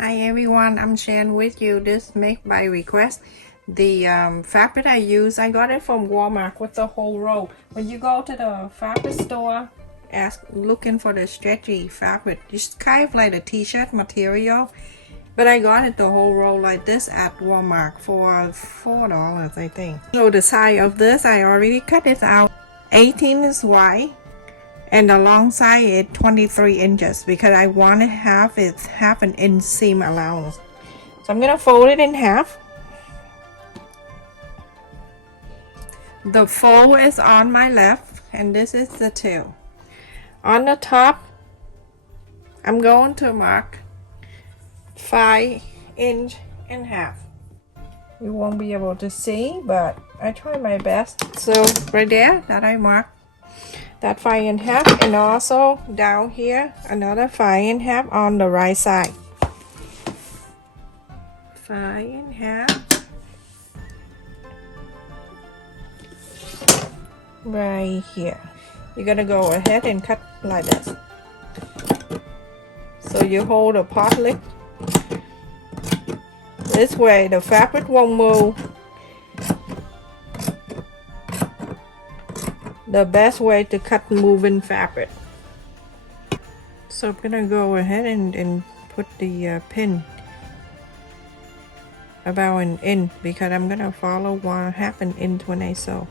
Hi everyone, I'm sharing with you this make by request. The fabric I use, I got it from Walmart with the whole roll. When you go to the fabric store, looking for the stretchy fabric. It's kind of like a t-shirt material, but I got it the whole roll like this at Walmart for $4, I think. So the size of this, I already cut it out. 18 is wide. And the long side is 23 inches because I want to have it half an inch seam allowance. So I'm gonna fold it in half. The fold is on my left and this is the tail. On the top, I'm going to mark 5 inch and half. You won't be able to see, but I try my best. So right there that I marked that 5 and half, and also down here another 5 and half on the right side. 5 and half right here. You're gonna go ahead and cut like this. So you hold the pot lid. This way the fabric won't move. The best way to cut moving fabric. So I'm gonna go ahead and put the pin about an inch because I'm gonna follow half an inch when I sew.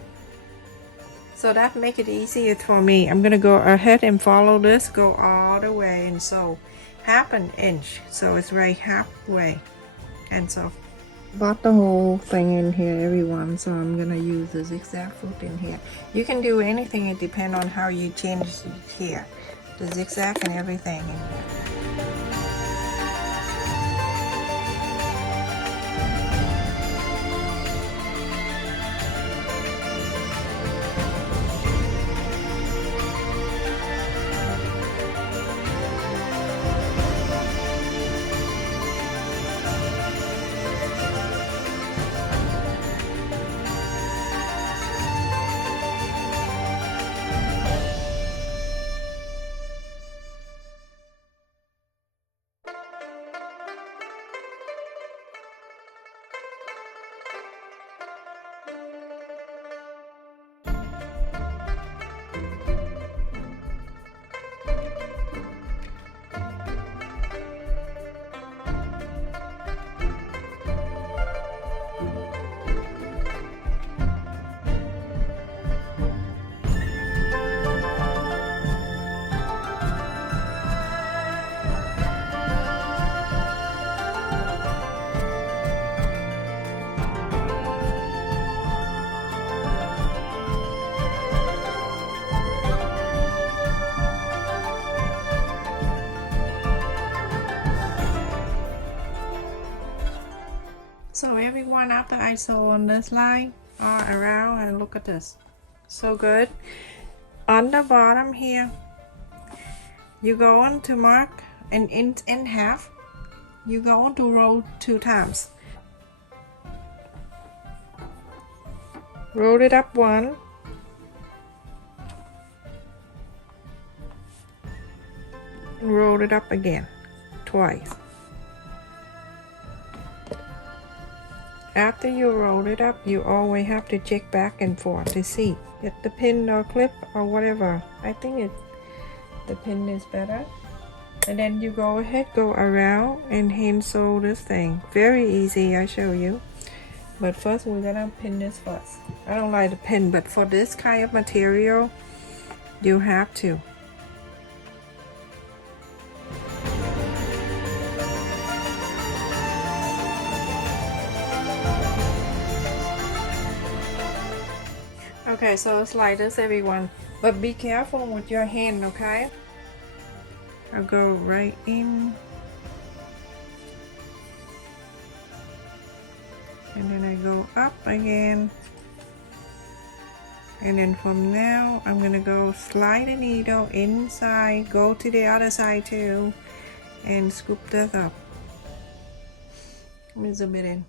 So that make it easier for me. I'm gonna go ahead and follow this, go all the way and sew half an inch. So it's right halfway, and so bought the whole thing in here, everyone, so I'm gonna use the zigzag foot in here. You can do anything, it depends on how you change it here, the zigzag and everything in here. So everyone, after I sew on this line all around, and look at this, so good. On the bottom here, you go on to mark an inch and half. You go on to roll 2 times. Roll it up 1, and roll it up again twice. After you roll it up, you always have to check back and forth to see if the pin or clip or whatever. I think the pin is better. And then you go ahead, go around and hand sew this thing. Very easy, I show you. But first we're gonna pin this first. I don't like the pin, but for this kind of material, you have to. Okay, so it's like this, everyone, but be careful with your hand, okay? I'll go right in, and then I go up again, and then from now I'm gonna go slide the needle inside, go to the other side too, and scoop this up. Let me zoom it in.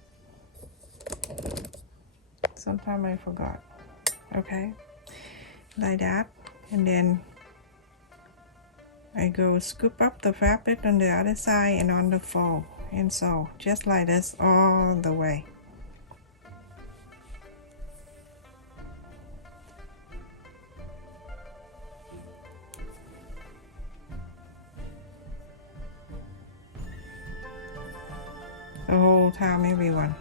Sometime I forgot. Okay, like that, and then I go scoop up the fabric on the other side and on the fold. and sew just like this all the way. The whole time, everyone.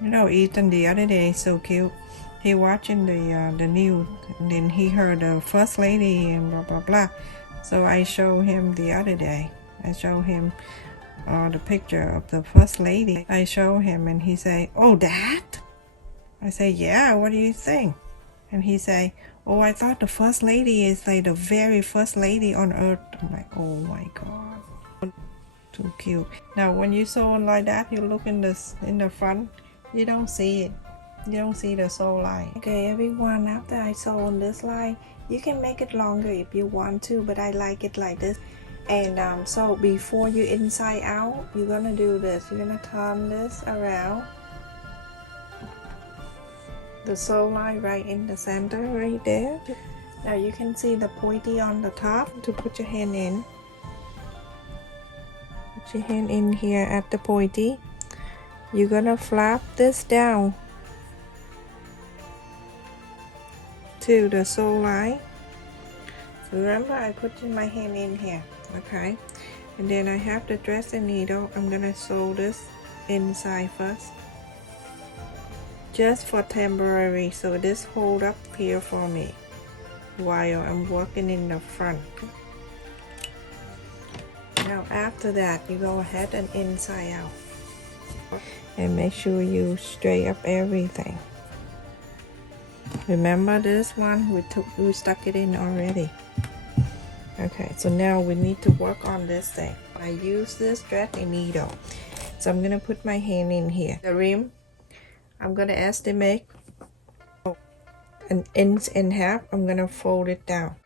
You know, Ethan the other day, so cute. He watching the news, and then he heard the first lady and blah blah blah. So I showed him the other day. I showed him the picture of the first lady. I showed him, and he say, "Oh, that?" I say, "Yeah. What do you think?" And he say, "Oh, I thought the first lady is like the very first lady on earth." I'm like, "Oh my god, too cute." Now, when you sew like that, you look in the front. You don't see it. You don't see the sew line. Okay, everyone, after I sew on this line, you can make it longer if you want to, but I like it like this. And so before you inside out, you're gonna do this. You're gonna turn this around. The sew line right in the center, right there. Now you can see the pointy on the top to put your hand in. Put your hand in here at the pointy. You're gonna flap this down to the sew line. So remember, I put my hand in here, okay? And then I have the dressing needle. I'm gonna sew this inside first, just for temporary, so this hold up here for me while I'm working in the front. Now after that, you go ahead and inside out. And make sure you straighten up everything. Remember this one, we stuck it in already. Okay, so now we need to work on this thing. I use this dressing needle, so I'm gonna put my hand in here. The rim, I'm gonna estimate an inch and a half. I'm gonna fold it down.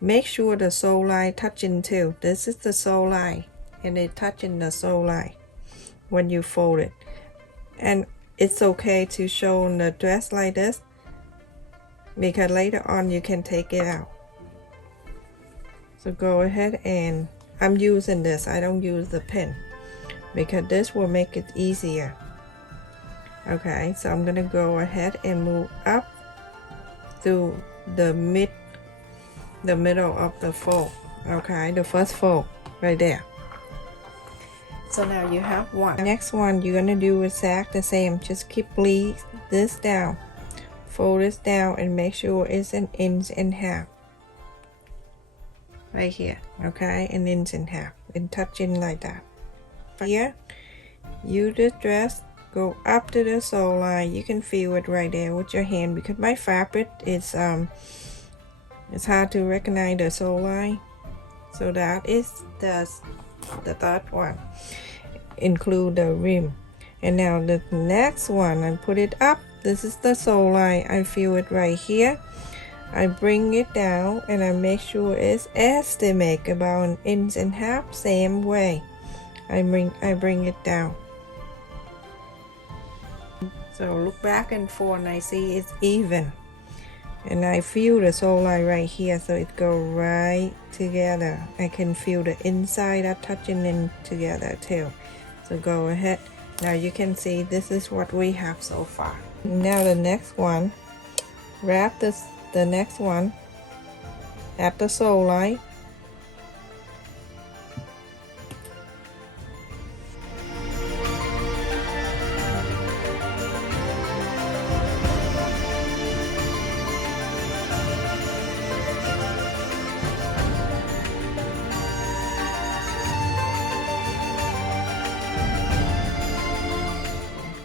Make sure the sew line touching too. This is the sew line, and it touching the sew line when you fold it. And it's okay to show the dress like this, because later on you can take it out. So go ahead, and I'm using this. I don't use the pin because this will make it easier. Okay, so I'm gonna go ahead and move up through the middle of the fold. Okay, the first fold right there. So now you have one. Next one you're gonna do exactly the same. Just keep bleed this down, fold this down, and make sure it's an inch and a half right here. Okay, an inch and a half, and touching like that. Here, you just dress, go up to the sew line. You can feel it right there with your hand, because my fabric is it's hard to recognize the sew line. So that is the third one. Include the rim. And now the next one, I put it up. This is the sew line. I feel it right here. I bring it down, and I make sure it's estimate about an inch and a half. Same way, I bring it down. So look back and forth, and I see it's even. And I feel the sew line right here, so it go right together. I can feel the inside are touching in together too. So go ahead. Now you can see this is what we have so far. Now the next one, wrap the next one at the sew line.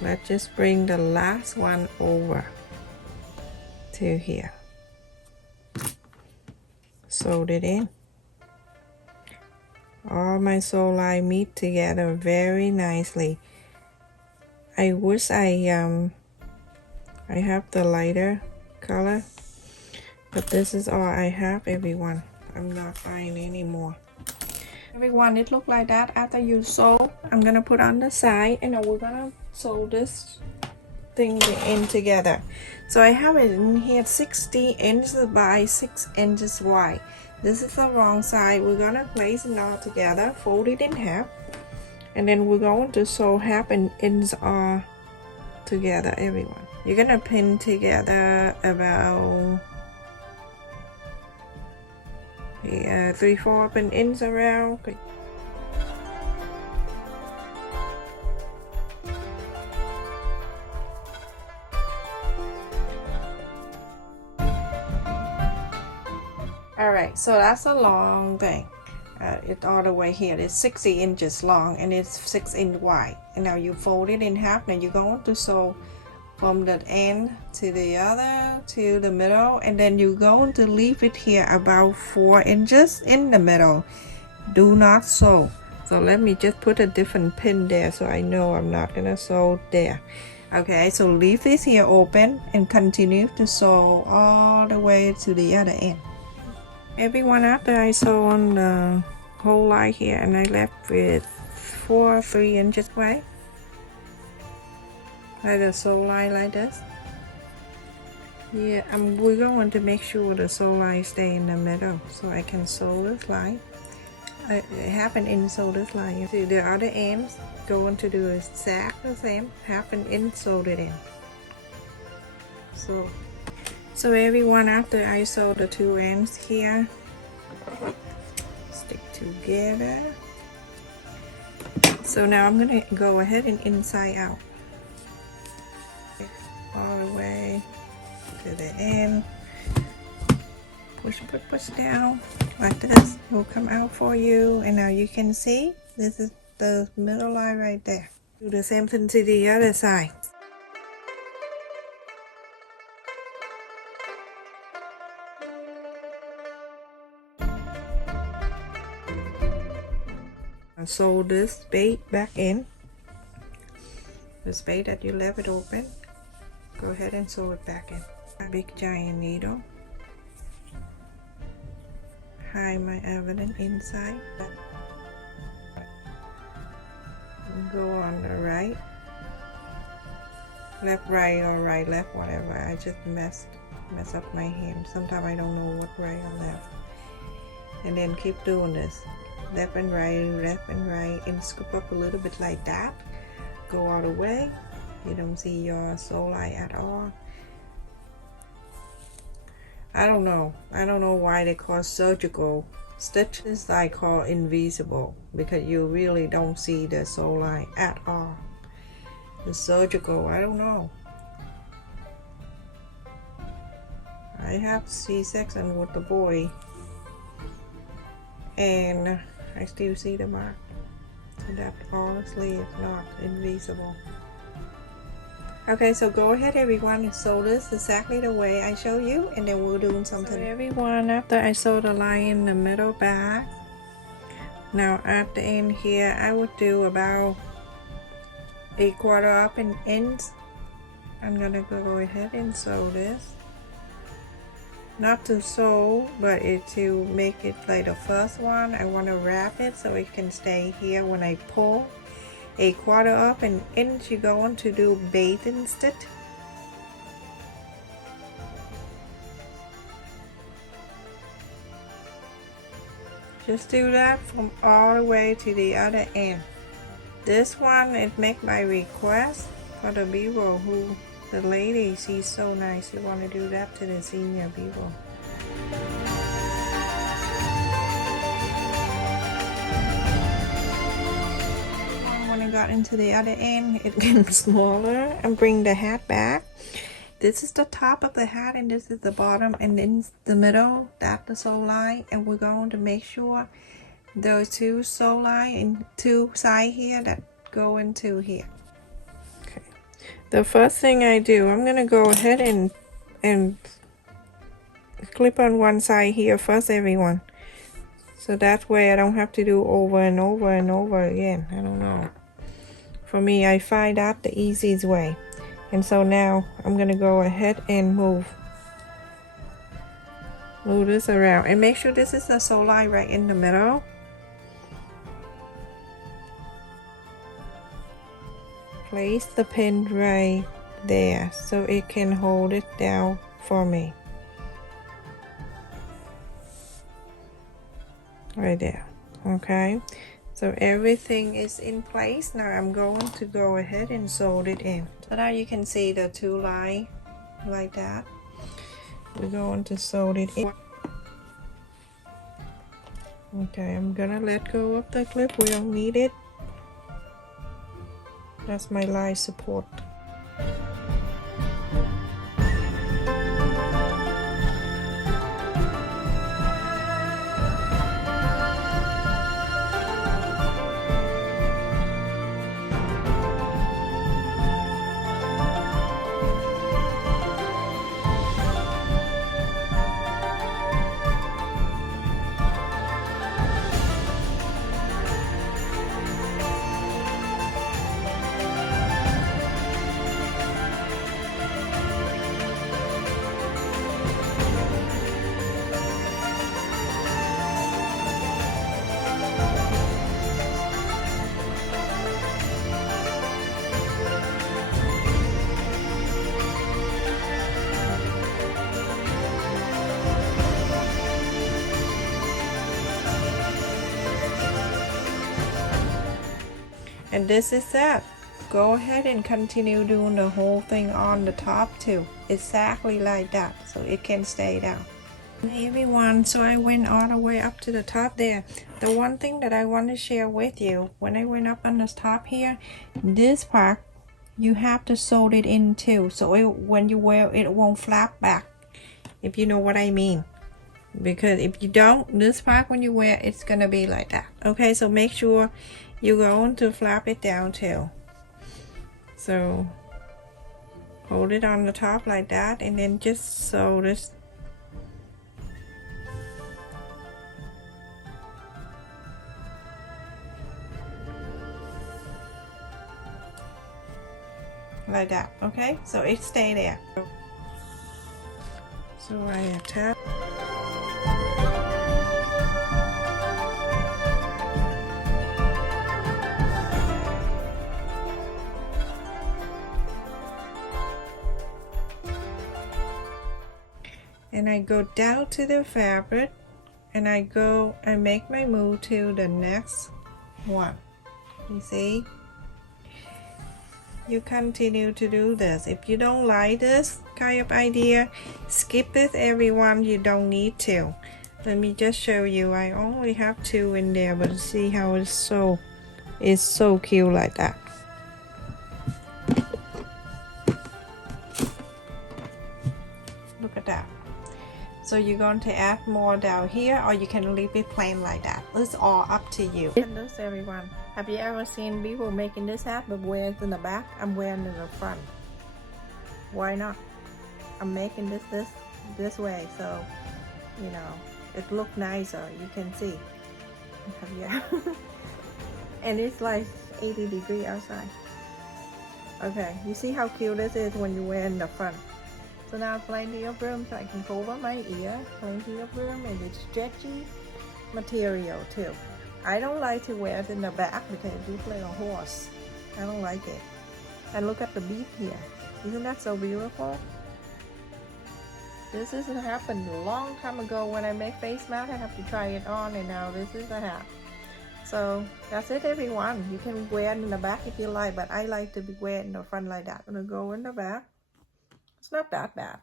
Let's just bring the last one over to here. Sewed it in. All my sew line meet together very nicely. I wish I have the lighter color, but this is all I have, everyone. I'm not buying any more. Everyone, it look like that after you sew. I'm gonna put on the side, and then we're gonna sew this thing in together. So I have it in here 60 inches by 6 inches wide. This is the wrong side. We're gonna place it all together, fold it in half, and then we're going to sew half an inch together, everyone. You're gonna pin together about 3/4 of an inch around. Okay. Alright, so that's a long thing. It's all the way here. It's 60 inches long and it's 6 inches wide. And now you fold it in half. Now you're going to sew from the end to the other to the middle, and then you're going to leave it here about 4 inches in the middle. Do not sew. So let me just put a different pin there so I know I'm not gonna sew there. Okay, so leave this here open and continue to sew all the way to the other end. Everyone, after I sew on the whole line here, and I left with 3 inches away, like a sew line like this. Yeah, we're going to make sure the sew line stay in the middle, so I can sew this line. Half an inch sew this line to the other ends. Going to do exactly the same, half an inch sewed it in. So everyone, after I sew the 2 ends here, stick together. So now I'm gonna go ahead and inside out, all the way to the end. Push down like this. It will come out for you, and now you can see this is the middle line right there. Do the same thing to the other side. Sew this space back in, the space that you left it open. Go ahead and sew it back in. A big giant needle, hide my evidence inside, go on the right, left, right, or right, left, whatever. I just mess up my hand. Sometimes I don't know what right or left. And then keep doing this. Left and right, and scoop up a little bit like that. Go all the way. You don't see your sew line at all. I don't know why they call surgical stitches. I call invisible, because you really don't see the sew line at all. The surgical, I don't know. I have C-section with the boy, and I still see the mark. So that honestly is not invisible. Okay, so go ahead everyone and sew this exactly the way I show you, and then we'll do something. So everyone, after I sew the line in the middle back, now at the end here I would do about 1/4 of an inch. I'm gonna go ahead and sew this. Not to sew, but to make it like the first one. I want to wrap it so it can stay here when I pull. 1/4 of an inch, you're going to do bathing stitch. Just do that from all the way to the other end. This one is made by request for the beaver who the lady, she's so nice. You want to do that to the senior beaver. When I got into the other end, it gets smaller, and bring the hat back. This is the top of the hat, and this is the bottom, and in the middle, that's the sew line. And we're going to make sure those 2 sew line and 2 side here that go into here. Okay. The first thing I do, I'm gonna go ahead and clip on one side here first, everyone. So that way I don't have to do over and over and over again. I don't know. For me, I find that the easiest way. And so now I'm gonna go ahead and move this around, and make sure this is the sew line right in the middle. Place the pin right there so it can hold it down for me. Right there. Okay, so everything is in place. Now I'm going to go ahead and solder it in. So now you can see the two lines like that. We're going to solder it in. Okay, I'm gonna let go of the clip. We don't need it. That's my line support. And this is that. Go ahead and continue doing the whole thing on the top too. Exactly like that, so it can stay down. Hey everyone, so I went all the way up to the top there. The one thing that I want to share with you, when I went up on the top here, this part, you have to sew it in too. So when you wear it, it won't flap back, if you know what I mean. Because if you don't, this part when you wear, it's gonna be like that. Okay, so make sure you're going to flap it down too. So hold it on the top like that, and then just sew this. Like that. Okay, so it stay there. So I attach. And I go down to the fabric, and I make my move to the next one. You see? You continue to do this. If you don't like this kind of idea, skip it everyone. You don't need to. Let me just show you. I only have 2 in there, but see how it's so cute like that. Look at that. So you're going to add more down here, or you can leave it plain like that. It's all up to you. And this everyone, have you ever seen people making this hat but wearing it in the back? I'm wearing it in the front. Why not? I'm making this way, so you know it look nicer. You can see. Yeah. And it's like 80 degrees outside. Okay, you see how cute this is when you wear it in the front. So now plenty of room, so I can cover my ear. Plenty of room, and it's stretchy material too. I don't like to wear it in the back because it looks like a horse. I don't like it. And look at the bead here. Isn't that so beautiful? This has happened a long time ago when I make face mask. I have to try it on, and now this is a hat. So that's it everyone. You can wear it in the back if you like, but I like to wear it in the front like that. I'm gonna go in the back. It's not that bad.